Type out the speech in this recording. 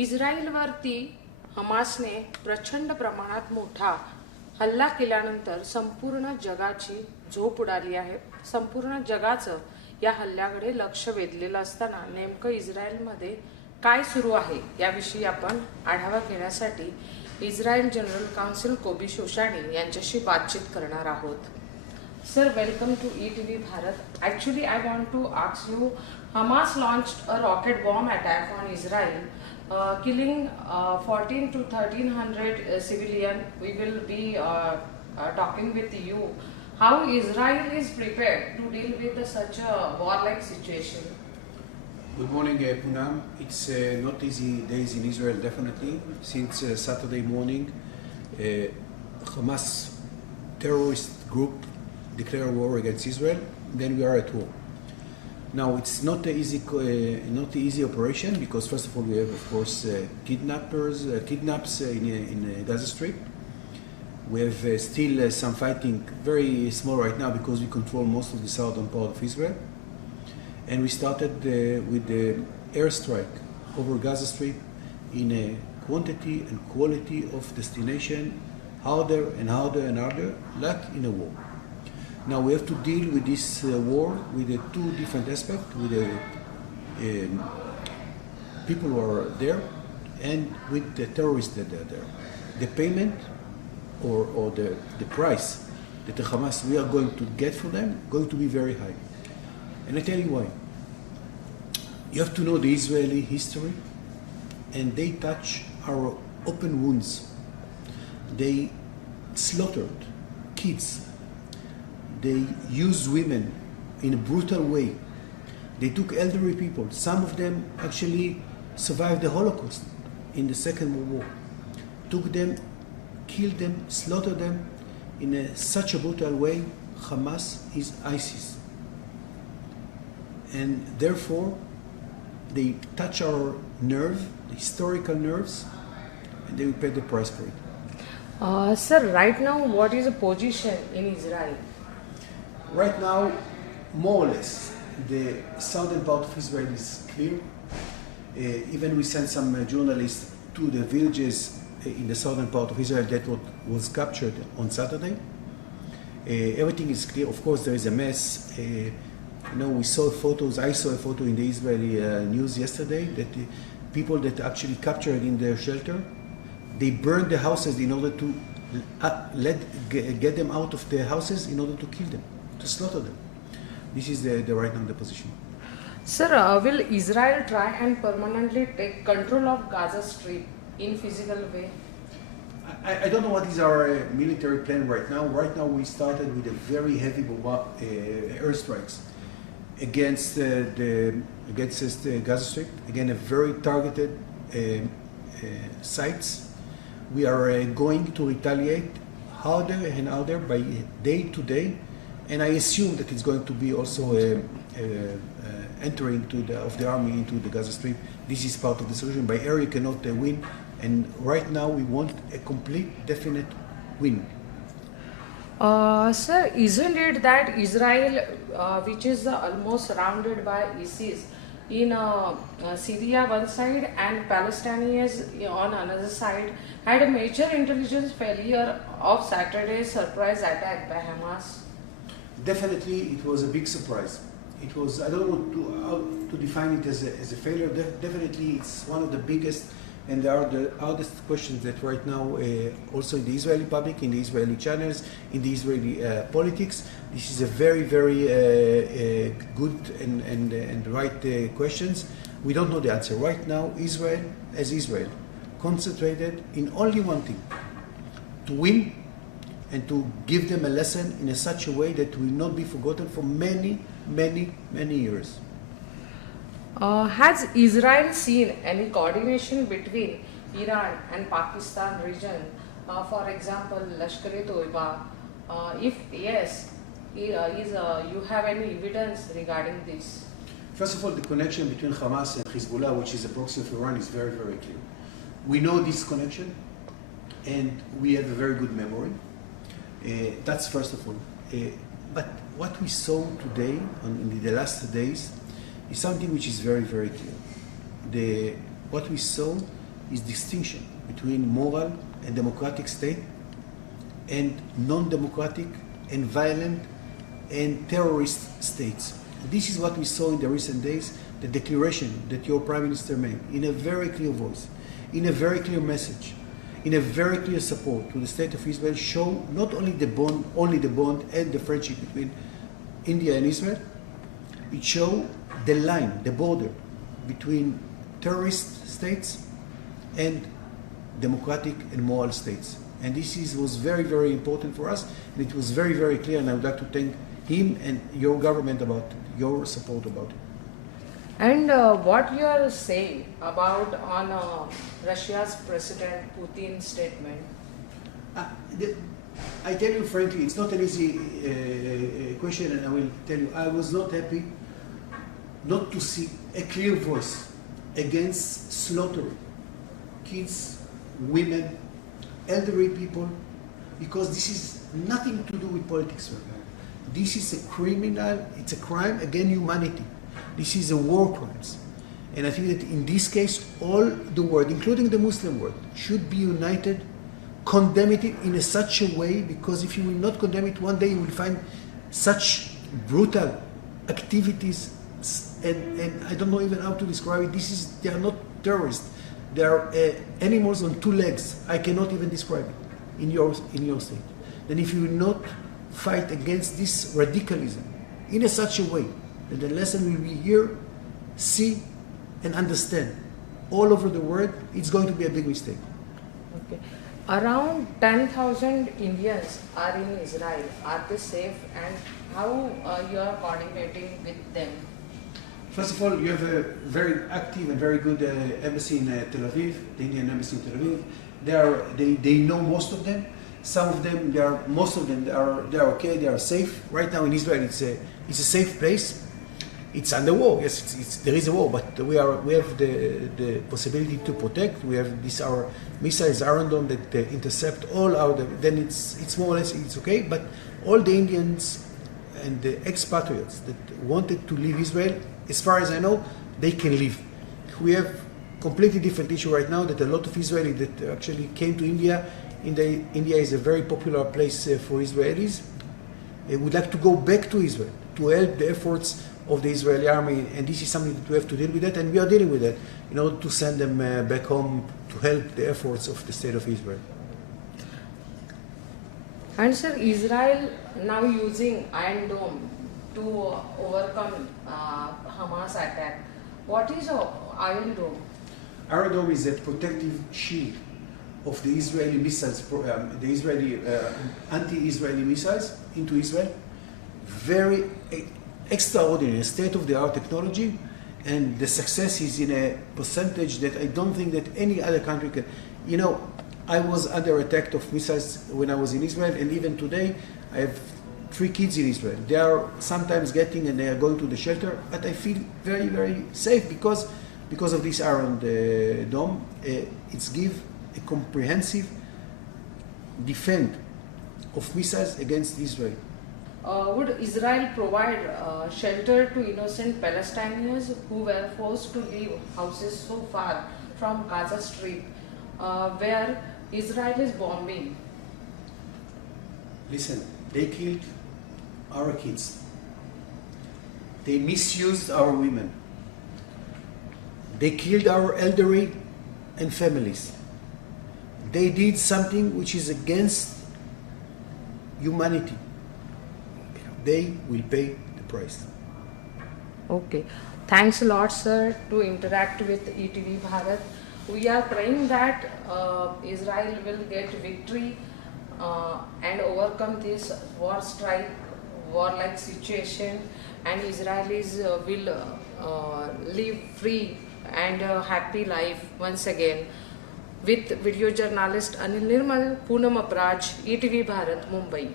इस्रायलवरती हमासने प्रचंड प्रमाणात मोठा हल्ला केल्यानंतर संपूर्ण जगाची झोप उडाली आहे. संपूर्ण जगाचं या हल्ल्याकडे लक्ष वेधलेलं असताना नेमकं इस्रायलमध्ये काय सुरू आहे याविषयी आपण आढावा घेण्यासाठी इस्रायल जनरल काउन्सिल कोबी शोशानी यांच्याशी बातचीत करणार आहोत. Sir, welcome to ETV Bharat. Actually, I want to ask you, Hamas launched a rocket bomb attack on Israel, killing 14 to 1300 civilians. We will be talking with you. How Israel is prepared to deal with such a war-like situation? Good morning, Poonam. It's not easy days in Israel, definitely. Since Saturday morning, Hamas terrorist group declare war against Israel, then we are at war. Now it's not an easy operation because first of all we have of course kidnaps in Gaza Strip. We have still some fighting, very small right now because we control most of the southern part of Israel. And we started with the airstrike over Gaza Strip in a quantity and quality of destination harder and harder and harder, like in a war. Now we have to deal with this war with two different aspects, with the people who are there and with the terrorists that are there. The payment or the price that the Hamas we are going to get for them going to be very high. And I tell you why. You have to know the Israeli history, and they touch our open wounds. They slaughtered kids. They used women in a brutal way. They took elderly people. Some of them actually survived the Holocaust in the Second World War. Took them, killed them, slaughtered them in such a brutal way. Hamas is ISIS. And therefore, they touch our nerve, the historical nerves, and they will pay the price for it. Sir, right now what is the position in Israel? Right now, more or less, the southern part of Israel is clear. Even we sent some journalists to the villages in the southern part of Israel that was captured on Saturday. Everything is clear. Of course, there is a mess. We saw photos. I saw a photo in the Israeli news yesterday that the people that actually captured in their shelter, they burned the houses in order to get them out of their houses in order to kill them, to slaughter them. This is the right now the position. Sir, will Israel try and permanently take control of Gaza Strip in physical way? I don't know what is our military plan right now. Right now we started with a very heavy airstrikes against the Gaza Strip. Again, a very targeted sites. We are going to retaliate harder and harder by day to day, and I assume that it's going to be also entering of the army into the Gaza Strip. This is part of the solution. By air you cannot win, and right now we want a complete, definite win. Sir, isn't it that Israel, which is almost surrounded by ISIS, in Syria one side and Palestinians on another side, had a major intelligence failure of Saturday's surprise attack by Hamas? Definitely, it was a big surprise. It was, I don't know how to define it as a failure. Definitely, it's one of the biggest and there are the hardest questions that right now, also in the Israeli public, in the Israeli channels, in the Israeli politics, this is a very, very good and right questions. We don't know the answer. Right now, Israel, as Israel, concentrated in only one thing, to win and to give them a lesson in such a way that will not be forgotten for many, many, many years. Has Israel seen any coordination between Iran and Pakistan region? For example, Lashkar-e-Toiba. If yes, you have any evidence regarding this? First of all, the connection between Hamas and Hezbollah, which is a proxy of Iran, is very, very clear. We know this connection, and we have a very good memory. That's first of all. But what we saw today, in the last days, is something which is very, very clear. What we saw is distinction between moral and democratic state and non-democratic and violent and terrorist states. This is what we saw in the recent days, the declaration that your Prime Minister made in a very clear voice, in a very clear message, in a very clear support to the State of Israel, show not only the bond and the friendship between India and Israel, it show the line, the border between terrorist states and democratic and moral states. And this was very, very important for us, and it was very, very clear, and I would like to thank him and your government about your support about it. And what you are saying about on Russia's President Putin's statement? I tell you frankly, it's not an easy question, and I will tell you, I was not happy not to see a clear voice against slaughtering kids, women, elderly people, because this is nothing to do with politics. This is a criminal, it's a crime against humanity. This is a war crimes. And I think that in this case, all the world, including the Muslim world, should be united, condemn it in such a way, because if you will not condemn it, one day you will find such brutal activities, and I don't know even how to describe it. They are not terrorists. They are animals on two legs. I cannot even describe it in your state. Then if you will not fight against this radicalism in such a way, then the lesson will be here, see and understand. All over the world, it's going to be a big mistake. Okay. Around 10,000 Indians are in Israel. Are they safe, and how you are coordinating with them? First of all, you have a very active and very good embassy in Tel Aviv, the Indian embassy in Tel Aviv. They know most of them. Some of them, most of them, they are okay. They are safe. Right now in Israel, it's a safe place. It's under war. Yes, there is a war, but we have the possibility to protect. We have our missiles, Iron Dome, that intercept all our. Then it's more or less it's okay. But all the Indians and the expatriates that wanted to leave Israel, as far as I know, they can leave. We have completely different issue right now that a lot of Israelis that actually came to India. India is a very popular place for Israelis. They would like to go back to Israel to help the efforts of the Israeli army, and this is something that we have to deal with that, and we are dealing with that in order to send them back home to help the efforts of the State of Israel. And sir, Israel now using Iron Dome to overcome Hamas attack. What is Iron Dome? Iron Dome is a protective shield of the Israeli missiles, the Israeli anti-Israeli missiles into Israel. Very extraordinary, state-of-the-art technology, and the success is in a percentage that I don't think that any other country can. You know, I was under attack of missiles when I was in Israel, and even today I have 3 kids in Israel. They are sometimes getting and they are going to the shelter, but I feel very, very safe because of this Iron Dome. It's give a comprehensive defense of missiles against Israel. Would Israel provide shelter to innocent Palestinians who were forced to leave houses so far from Gaza Strip, where Israel is bombing? Listen, they killed our kids. They misused our women. They killed our elderly and families. They did something which is against humanity. They will pay the price. Okay. Thanks a lot, sir, to interact with ETV Bharat. We are praying that Israel will get victory and overcome this war-like situation, and Israelis will live free and a happy life once again. With video journalist Anil Nirmal, Poonam Apraj, ETV Bharat, Mumbai.